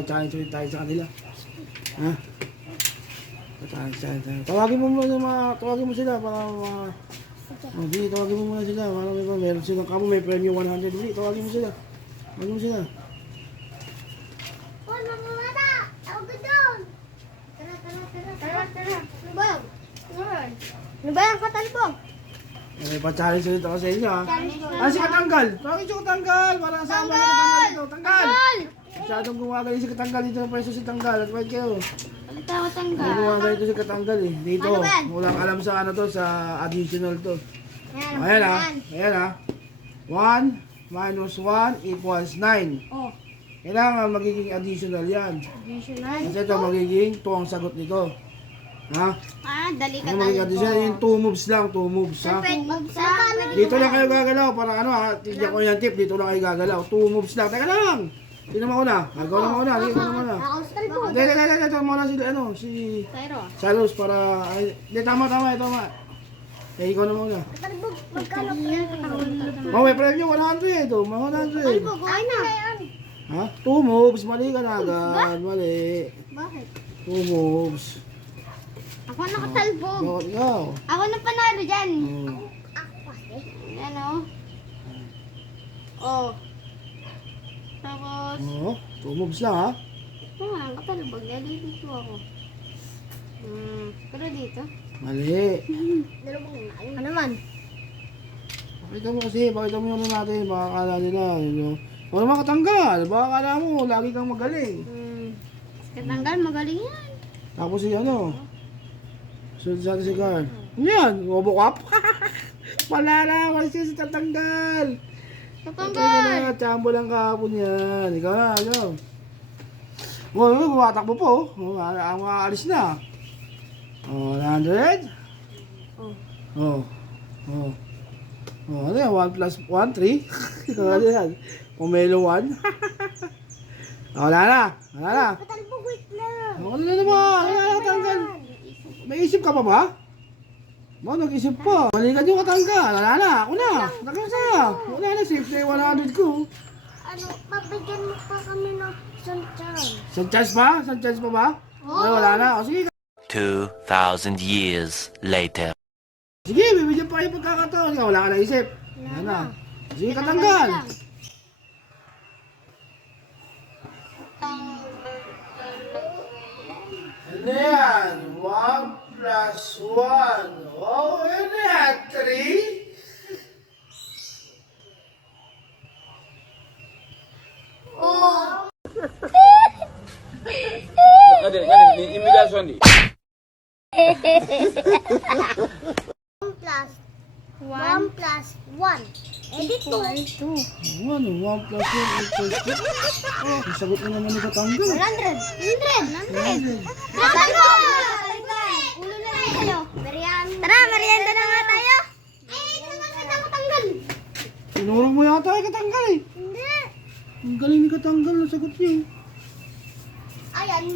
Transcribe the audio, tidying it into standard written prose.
pa-challenge ulit tayo sa kanila. Ha? Pa-challenge. Tawagin mo muna tawagin mo sila para hindi, tawagin mo muna sila. Para meron silang kamo, may premium 100 ulit. Tawagin mo sila. Tawagin mo sila. Paul, mamamata! Tawag ko doon! Tara. Ano ba yun? Ano ba yan, katalbong? May pa-challenge ulit ako sa inyo, ha? Si Katanggal! Tawagin si Katanggal! Para kasama si Katanggal dito. Tanggal! Masyadong gumagaling si Katanggal dito ng pwesto si Tanggal. At wait kayo. Hindi gumagaling ito si Katanggal eh. Dito, walang alam sa ano to, sa additional to. Ayan ha. Ayan ha. 1 minus 1 equals 9. Oh. Kailangan magiging additional yan. Additional. Kasi ito magiging 2 ang sagot nito. Ha? Dali ka Ano magiging additional? Yung 2 moves lang, 2 moves ha. Dito lang kayo gagalaw para ano ha. Tignan ko yung tip, dito lang kayo gagalaw. 2 moves lang. Teka lang! Sino mauna? Ikaw na mauna. Ikaw na mauna. Hindi. Mauna si Salos para... Hindi, tama. Ito. Eh, ikaw na mauna. Magkano May premium 100. Oh, 100. Ay na. Ha? 2 moves. Mali ka na agad. Mali. Bakit? 2 moves. Ako nakatalbog. Bakit ikaw? Ako na panalo dyan. Ano? Oh. Tapos, 2 moves lang ha. nakatalbog. Dito ako. Pero dito? Mali. Ano naman? Pakita mo kasi. Pakita mo yung ano natin. Baka akala nila. Wala naman Katanggal. Baka akala mo. Lagi kang magaling. Katanggal, magaling yan. Tapos si ano? Sunod sa atin si Carl. Ano yan? Robocop? Wala na. Wala siya si Katanggal. Katanggal! Chambo lang kahapon yan. Ikaw na, ano? Bumatakbo po. Ang aalis na. 100? Ano yan? 1 plus 1, 3? Ano yan? Pomelo 1? Wala na. Katalbog, wait lang. Ano na naman? Wala na Katanggal. May isip ka pa ba? Nag-isip pa. Balikan yung Katanggal. Wala na. Ako na. Nagkasa. Wala na. Safe na yung 100 ko. Pabigyan mo pa kami ng isang chance. Isang chance pa? Isang chance pa ba? Ay, wala na. O sige. 2,000 years later. Sige, bibigyan pa kayo pagkakataon. Wala ka na isip. Wala na. Sige, Katanggal. Ano yan? 1 plus 1. Oh, ano yan? 3? Ni imitasyon di. 1 plus 1. Dito. 1 plus 1 equals 2. Ang sagot mo naman ni Katanggal. 100. Ulo na lang kayo. Tara, merienda na nga tayo. Ito naman kita Katanggal. Tinurong mo yata kay Katanggal eh. Hindi. Ang galing ni Katanggal na sagot niya. Ayan,